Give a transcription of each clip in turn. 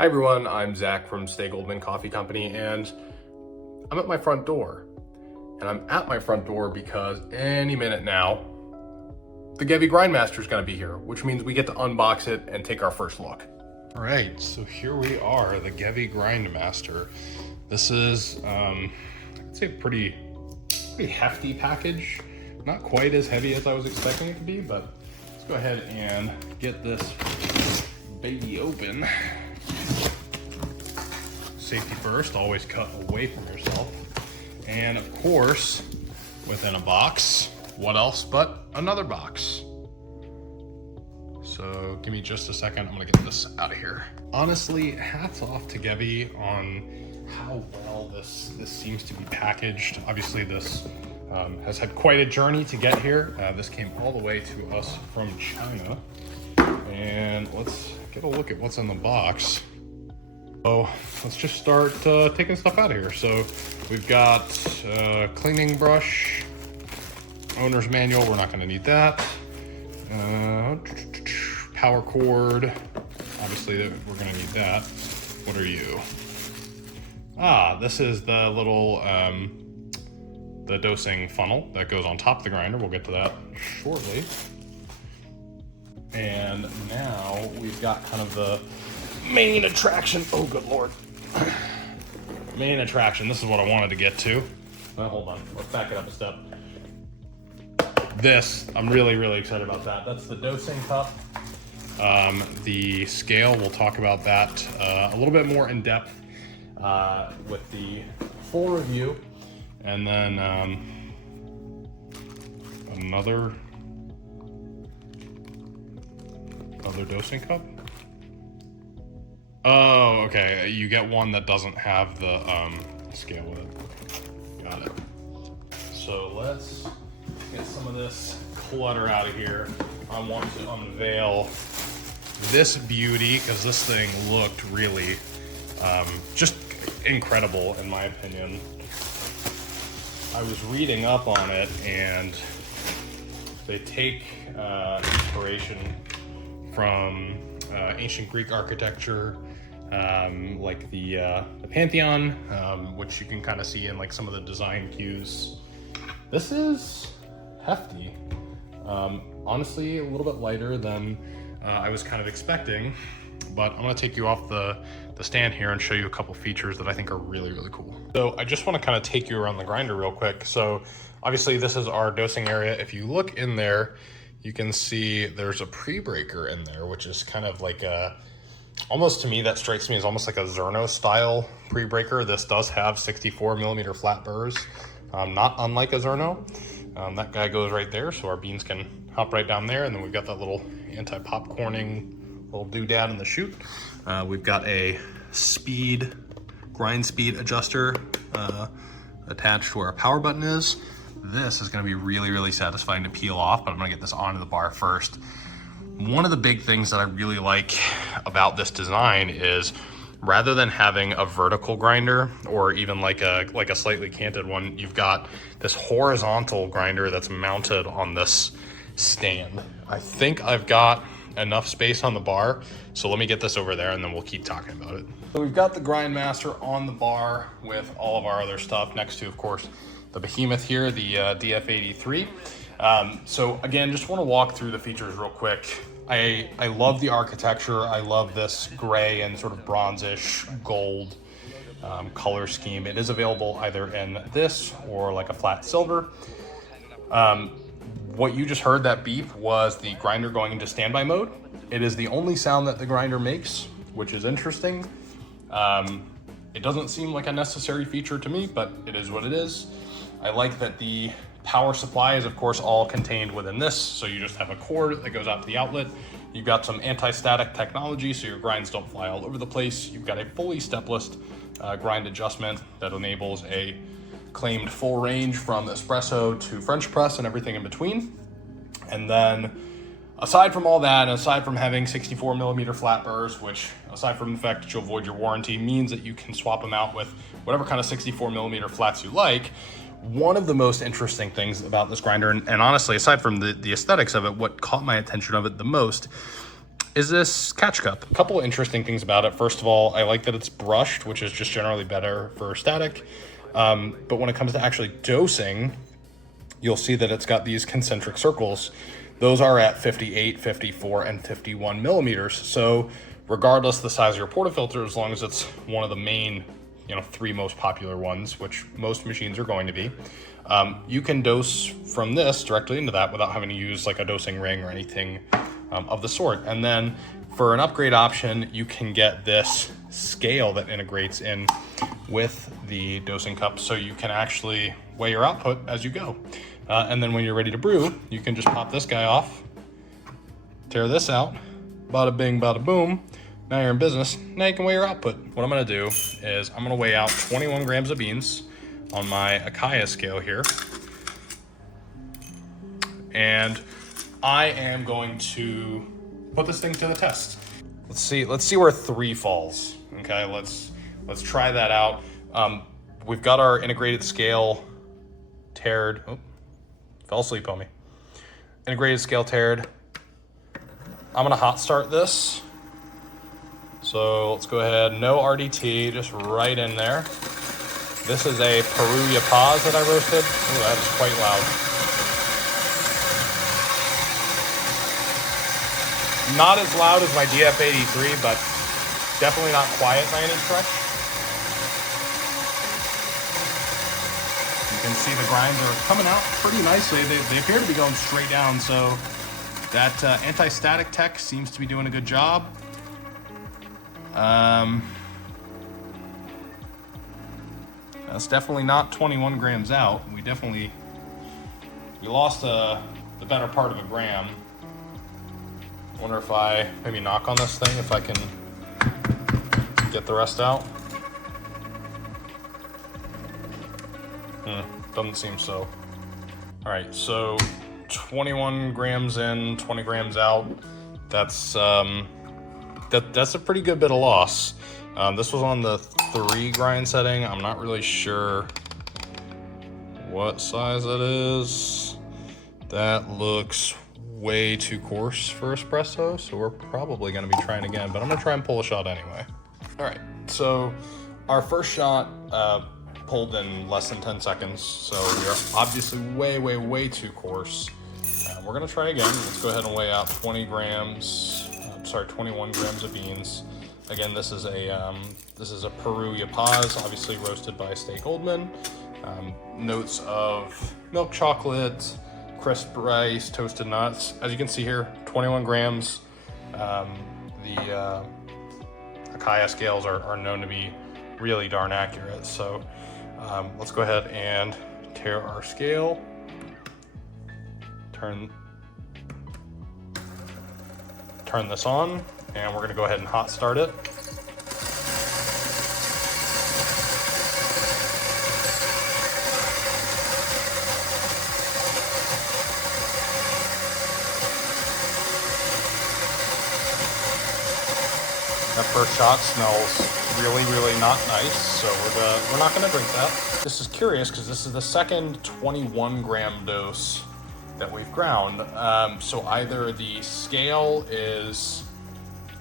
Hi everyone, I'm Zach from Stay Goldman Coffee Company, and I'm at my front door. And I'm at my front door because any minute now, the Gevi GrindMaster is going to be here, which means we get to unbox it and take our first look. All right, so here we are, the Gevi GrindMaster. This is, I'd say a pretty hefty package. Not quite as heavy as I was expecting it to be, but let's go ahead and get this baby open. Safety first, always cut away from yourself. And of course, within a box, what else but another box. So give me just a second, I'm gonna get this out of here. Honestly, hats off to Gevi on how well this seems to be packaged. Obviously this has had quite a journey to get here. This came all the way to us from China. And let's get a look at what's in the box. So let's just start taking stuff out of here. So we've got cleaning brush, owner's manual, we're not gonna need that. Power cord, obviously we're gonna need that. What are you? This is the little, the dosing funnel that goes on top of the grinder. We'll get to that shortly. And now we've got kind of the main attraction. Oh, good Lord. Main attraction. This is what I wanted to get to. Well, hold on. Let's back it up a step. This, I'm really, really excited about that. That's the dosing cup. The scale, we'll talk about that a little bit more in depth with the full review. And then another dosing cup. Oh, okay. You get one that doesn't have the scale with it. Got it. So let's get some of this clutter out of here. I want to unveil this beauty because this thing looked really just incredible in my opinion. I was reading up on it and they take inspiration from ancient Greek architecture, like the Pantheon, which you can kind of see in like some of the design cues. This is hefty. Honestly, a little bit lighter than I was kind of expecting, but I'm gonna take you off the stand here and show you a couple features that I think are really, really cool. So I just wanna kind of take you around the grinder real quick. So obviously this is our dosing area. If you look in there, you can see there's a pre-breaker in there, which is kind of like a, almost to me, that strikes me as almost like a Zerno style pre-breaker. This does have 64 millimeter flat burrs, not unlike a Zerno. That guy goes right there, so our beans can hop right down there. And then we've got that little anti-popcorning little doodad in the chute. We've got a grind speed adjuster attached to where our power button is. This is gonna be really, really satisfying to peel off, but I'm gonna get this onto the bar first. One of the big things that I really like about this design is rather than having a vertical grinder or even like a slightly canted one, you've got this horizontal grinder that's mounted on this stand. I think I've got enough space on the bar, so let me get this over there and then we'll keep talking about it. So we've got the GrindMaster on the bar with all of our other stuff next to, of course, the behemoth here, the DF83. So again, just want to walk through the features real quick. I love the architecture. I love this gray and sort of bronzish gold color scheme. It is available either in this or like a flat silver. What you just heard, that beep, was the grinder going into standby mode. It is the only sound that the grinder makes, which is interesting. It doesn't seem like a necessary feature to me, but it is what it is. I like that the power supply is of course all contained within this. So you just have a cord that goes out to the outlet. You've got some anti-static technology so your grinds don't fly all over the place. You've got a fully stepless grind adjustment that enables a claimed full range from espresso to French press and everything in between. And then aside from all that, and aside from having 64 millimeter flat burrs, which aside from the fact that you'll void your warranty means that you can swap them out with whatever kind of 64 millimeter flats you like. One of the most interesting things about this grinder, and honestly, aside from the aesthetics of it, what caught my attention of it the most is this catch cup. A couple of interesting things about it. First of all, I like that it's brushed, which is just generally better for static. But when it comes to actually dosing, you'll see that it's got these concentric circles. Those are at 58, 54, and 51 millimeters. So regardless of the size of your portafilter, as long as it's one of the main, 3 most popular ones, which most machines are going to be, you can dose from this directly into that without having to use like a dosing ring or anything of the sort. And then for an upgrade option, you can get this scale that integrates in with the dosing cup, so you can actually weigh your output as you go. And then when you're ready to brew, you can just pop this guy off, tear this out, bada bing, bada boom. Now you're in business. Now you can weigh your output. What I'm gonna do is I'm gonna weigh out 21 grams of beans on my Akaya scale here. And I am going to put this thing to the test. Let's see where 3 falls. Okay, let's try that out. We've got our integrated scale tared. Oh, fell asleep on me. Integrated scale tared. I'm gonna hot start this. So let's go ahead, no RDT, just right in there. This is a Perugia Paz that I roasted. Oh, that is quite loud. Not as loud as my DF83, but definitely not quiet by any stretch. You can see the grinds are coming out pretty nicely. They appear to be going straight down, so that anti-static tech seems to be doing a good job. That's definitely not 21 grams out. We lost the better part of a gram. Wonder if I maybe knock on this thing, if I can get the rest out. Doesn't seem so. All right, so 21 grams in, 20 grams out. That's that's a pretty good bit of loss. This was on the 3 grind setting. I'm not really sure what size that is. That looks way too coarse for espresso, so we're probably gonna be trying again, but I'm gonna try and pull a shot anyway. All right, so our first shot pulled in less than 10 seconds, so we are obviously way too coarse. We're gonna try again. Let's go ahead and weigh out 21 grams of beans. Again, this is a Perugia Paz, obviously roasted by Stay Goldman. Notes of milk chocolate, crisp rice, toasted nuts. As you can see here, 21 grams. The Akaya scales are known to be really darn accurate. So let's go ahead and tear our scale. Turn this on, and we're gonna go ahead and hot start it. That first shot smells really not nice, so we're not gonna drink that. This is curious because this is the second 21 gram dose that we've ground. So either the scale is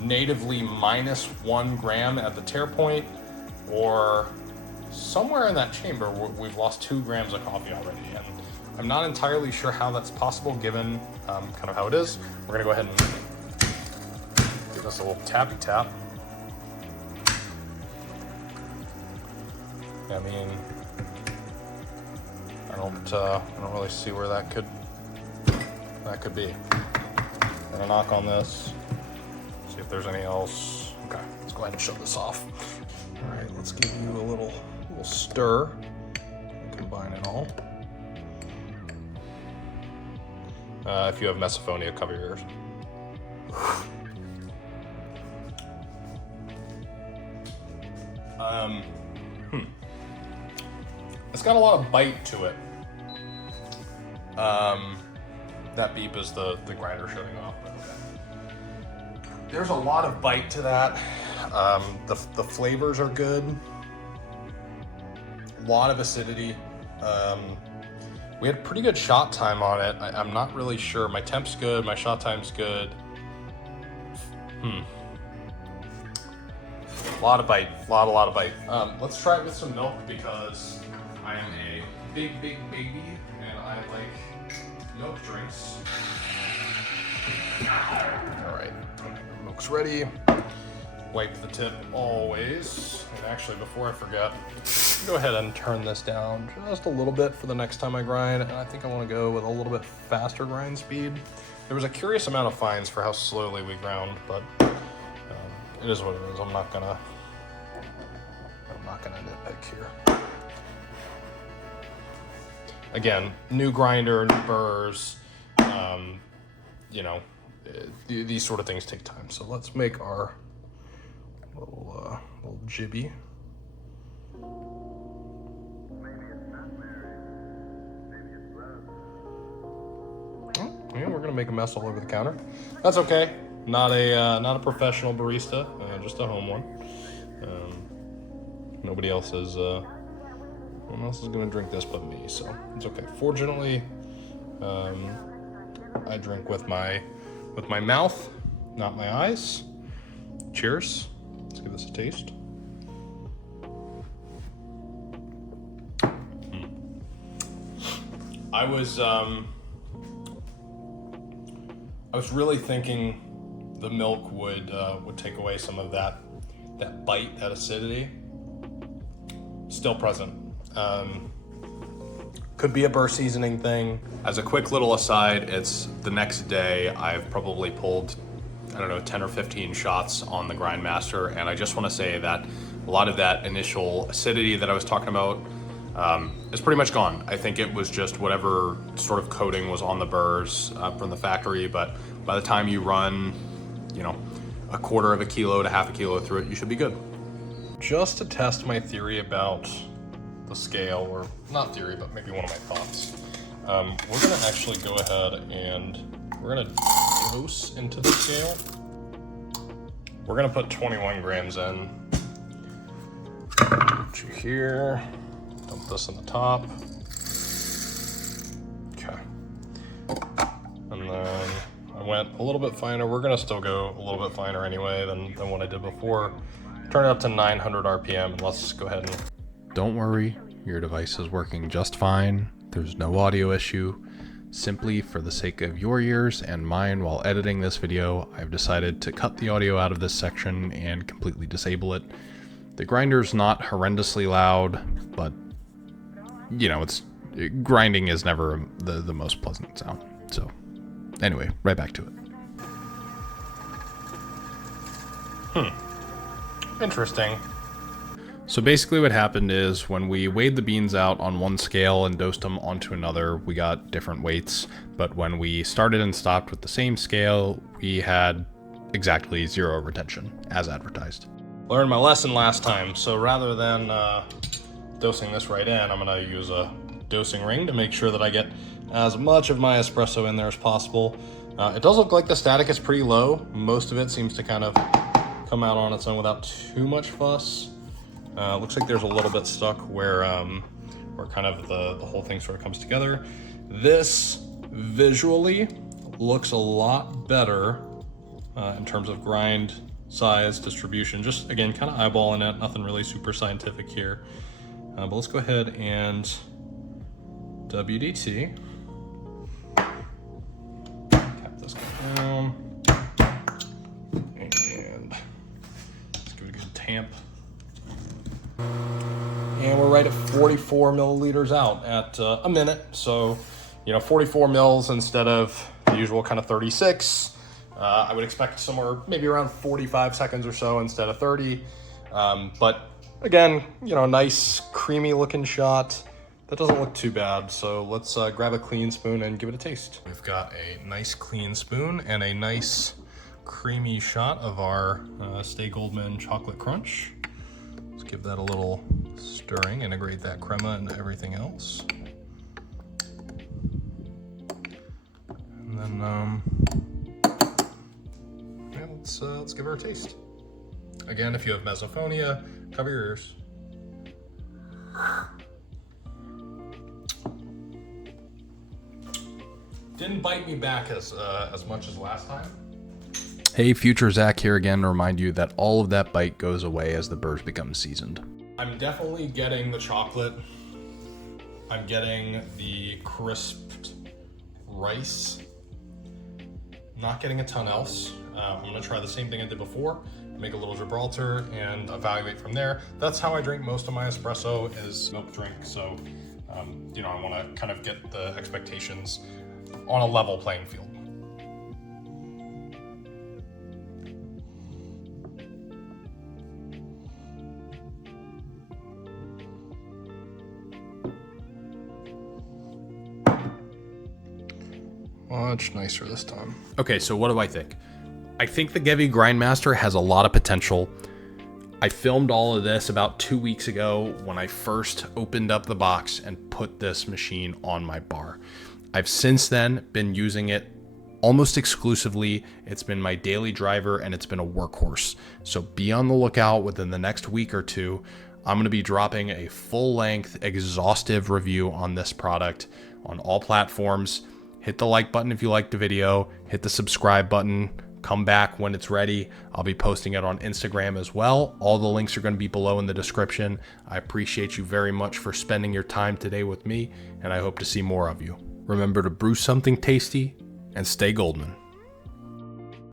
natively -1 gram at the tear point, or somewhere in that chamber we've lost 2 grams of coffee already. And I'm not entirely sure how that's possible given kind of how it is. We're gonna go ahead and give this a little tappy tap. I mean, I don't really see where that could be. Gonna knock on this, see if there's anything else. Okay, let's go ahead and shut this off. All right, let's give you a little stir and combine it all. If you have misophonia, cover your ears. It's got a lot of bite to it. That beep is the grinder shutting off. But okay. There's a lot of bite to that. The flavors are good. A lot of acidity. We had pretty good shot time on it. I'm not really sure. My temp's good, my shot time's good. A lot of bite, a lot of bite. Let's try it with some milk because I am a big baby and I like milk drinks. All right, milk's ready. Wipe the tip always. And actually, before I forget, go ahead and turn this down just a little bit for the next time I grind. And I think I want to go with a little bit faster grind speed. There was a curious amount of fines for how slowly we ground, but it is what it is. I'm not gonna nitpick here. Again, new grinder, new burrs. You know, these sort of things take time. So let's make our little jibby. Yeah, we're gonna make a mess all over the counter. That's okay. Not a professional barista, just a home one. Nobody else is. No one else is gonna drink this but me, so it's okay. Fortunately, I drink with my mouth, not my eyes. Cheers. Let's give this a taste. I was really thinking the milk would take away some of that bite, that acidity. Still present. Could be a burr seasoning thing. As a quick little aside, it's the next day. I've probably pulled, I don't know, 10 or 15 shots on the GrindMaster, and I just want to say that a lot of that initial acidity that I was talking about is pretty much gone. I think it was just whatever sort of coating was on the burrs from the factory, but by the time you run, you know, a quarter of a kilo to half a kilo through it, you should be good. Just to test my theory about the scale, or not theory, but maybe one of my thoughts, we're gonna actually go ahead and we're gonna dose into the scale. We're gonna put 21 grams in. Put you here. Dump this in the top. Okay. And then I went a little bit finer. We're gonna still go a little bit finer anyway than what I did before. Turn it up to 900 RPM and let's go ahead and... Don't worry, your device is working just fine. There's no audio issue. Simply for the sake of your ears and mine while editing this video, I've decided to cut the audio out of this section and completely disable it. The grinder's not horrendously loud, but you know, grinding is never the most pleasant sound. So anyway, right back to it. Interesting. So basically what happened is when we weighed the beans out on one scale and dosed them onto another, we got different weights. But when we started and stopped with the same scale, we had exactly 0 retention, as advertised. Learned my lesson last time, so rather than dosing this right in, I'm gonna use a dosing ring to make sure that I get as much of my espresso in there as possible. It does look like the static is pretty low. Most of it seems to kind of come out on its own without too much fuss. Looks like there's a little bit stuck where kind of the whole thing sort of comes together. This visually looks a lot better in terms of grind size, distribution. Just again, kind of eyeballing it, nothing really super scientific here. But let's go ahead and WDT. Cap this guy down. And let's give it a good tamp. And we're right at 44 milliliters out at a minute. So, you know, 44 mils instead of the usual kind of 36. I would expect somewhere maybe around 45 seconds or so instead of 30. But again, you know, nice creamy looking shot. That doesn't look too bad. So let's grab a clean spoon and give it a taste. We've got a nice clean spoon and a nice creamy shot of our Stay Goldman chocolate crunch. Let's give that a little stirring, integrate that crema into everything else. And then, yeah, let's give her a taste. Again, if you have misophonia, cover your ears. Didn't bite me back as much as last time. Hey, Future Zach here again to remind you that all of that bite goes away as the burrs become seasoned. I'm definitely getting the chocolate. I'm getting the crisped rice. Not getting a ton else. I'm gonna try the same thing I did before, make a little Gibraltar and evaluate from there. That's how I drink most of my espresso, is milk drink. So, you know, I wanna kind of get the expectations on a level playing field. Much nicer this time. Okay, so what do I think? I think the Gevi GrindMaster has a lot of potential. I filmed all of this about 2 weeks ago when I first opened up the box and put this machine on my bar. I've since then been using it almost exclusively. It's been my daily driver and it's been a workhorse. So be on the lookout within the next week or two. I'm going to be dropping a full-length, exhaustive review on this product on all platforms. Hit the like button if you liked the video, hit the subscribe button, come back when it's ready. I'll be posting it on Instagram as well. All the links are going to be below in the description. I appreciate you very much for spending your time today with me, and I hope to see more of you. Remember to brew something tasty and stay Goldman.